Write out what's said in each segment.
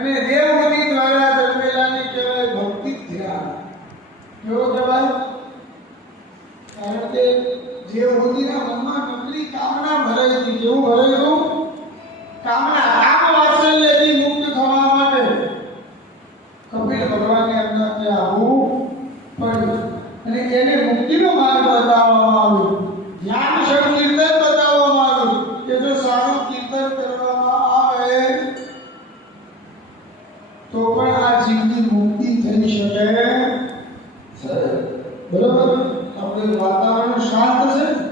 અને દેવહૂતિ બરોબર? આપણે વાતાવરણ શાંત છે?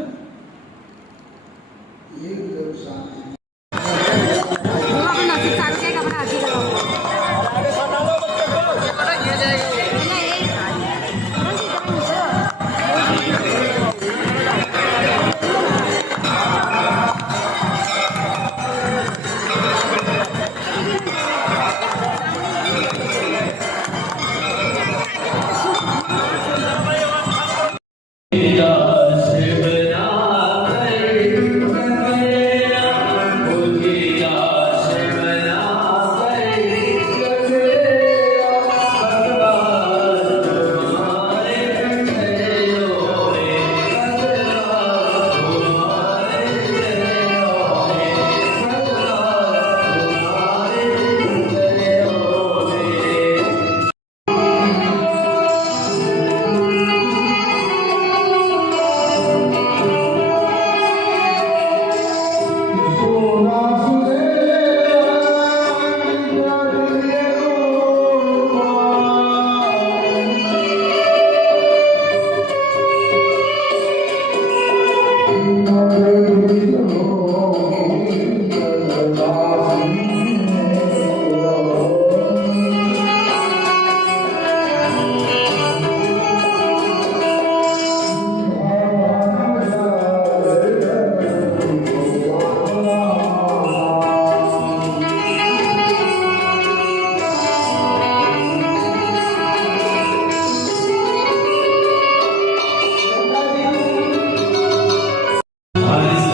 Christ.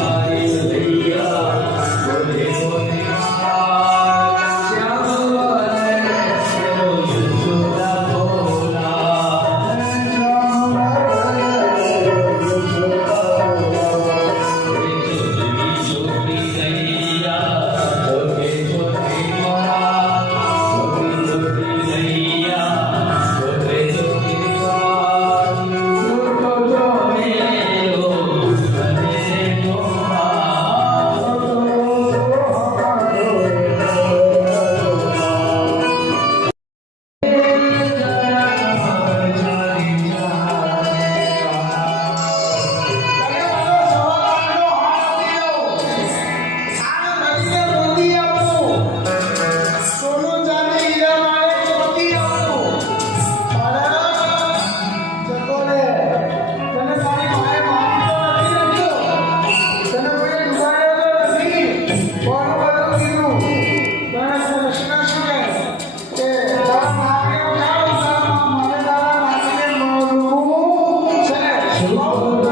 Lord.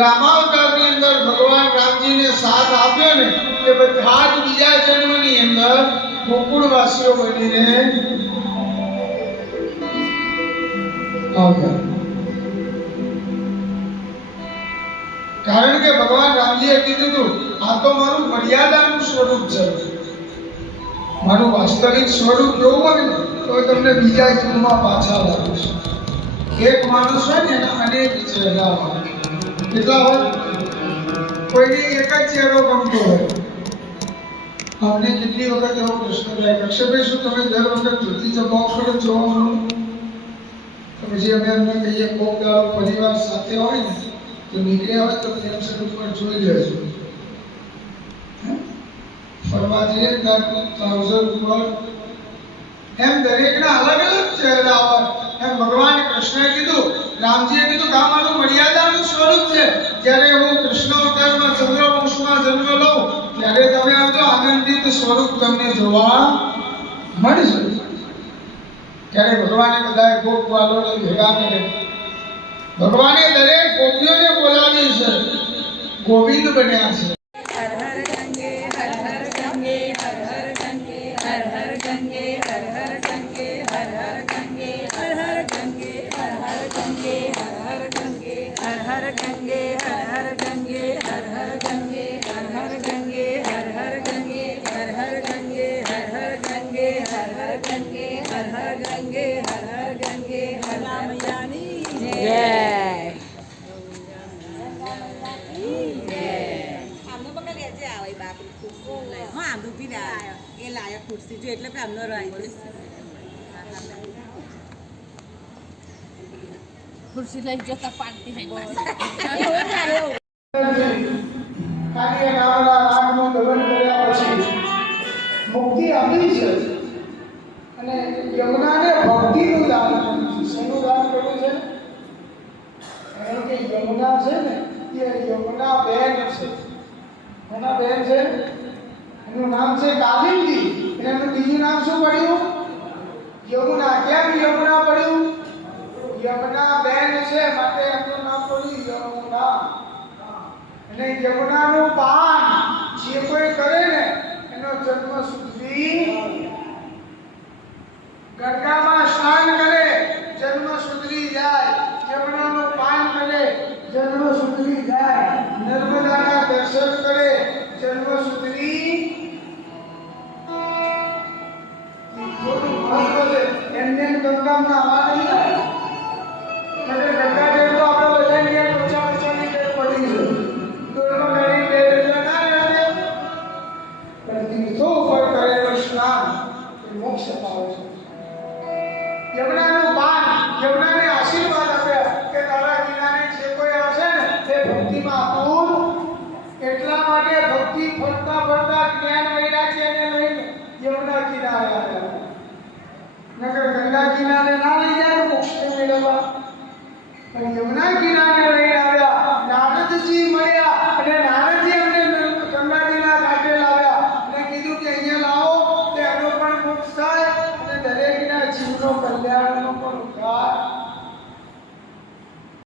રામાવતારની અંદર ભગવાન રામજીને સાથ આપ્યો ને, એ બધા જ બીજા જન્મની અંદર ગોકુળવાસીઓ બનીને આવ્યા કારણ કે ભગવાન રામજીએ કીધું હતું, આ તો મારું મર્યાદાનું સ્વરૂપ છે. મારું વાસ્તવિક સ્વરૂપ જોવું હોય ને, તો તમને બીજા જન્મમાં પાછા લાવીશ. એક માણસ હોય ને, એના અનેક ચહેરા હોય પરિવાર સાથે હોય ને, તો નીકળ્યા હોય તો પ્રેમ સ્વરૂપ પર જોઈ લેજો? ફરવા જઈએ ટ્રાઉઝર ઉપર, એમ દરેકના અલગ અલગ ચહેરા હોય. એમ ભગવાન કૃષ્ણએ કીધું રામજીએ કીધું કે મારું મર્યાદાનું સ્વરૂપ છે. જ્યારે હું કૃષ્ણ અવતારમાં ચંદ્રવંશમાં જન્મ લઉં, ત્યારે તમે આવજો આનંદિત સ્વરૂપ તમને જોવા મળશે. ત્યારે ભગવાને બધાએ ગોપ વાલોને ભેગા કરે ભગવાને દરેક ગોપીઓને બોલાવી છે. ગોવિંદ બન્યા છે. કે આમનો રાઈ ખુરશી લઈ જતા પાડતી કાર્ય નામના રાગનું દમન કર્યા પછી મુક્તિ આપી છે અને યમુનાને ભક્તિનું દાન કર્યું છે શેનું દાન કર્યું છે કારણ કે યમુના છે ને એ યમુના બેન છે એના બેન છે એનું નામ છે કાલિંદી અને એમનું બીજું નામ શું પડ્યું? યમુના. કેમ યમુના પડ્યું? યમુના બેન છે, માટે એમનું નામ પડ્યું યમુના. અને યમુનાનું પાન જે કોઈ કરે ને, એનો જન્મ સુધી ગંગામાં એમ તો પડી છે. દોડમાં ગાડી બે એટલે ના રહે પણ તીર્થો ઉપર કરેલું સ્નાન એ મોક્ષ અપાવે છે. યમુનાનું પાન, યમુનાને આશીર્વાદ આપ્યા કે તારા કિનારે જે કોઈ આવશે ને તે ભક્તિમાં પૂર એટલા માટે ભક્તિ ફરતા ફરતા જ્ઞાન વૈરાગ્યને લઈને યમુના કિનારે આવ્યા નકર ગંગા કિનારે ના લઈ જાય મોક્ષને મેળવવા પણ યમુના કિનારે લઈ આવ્યા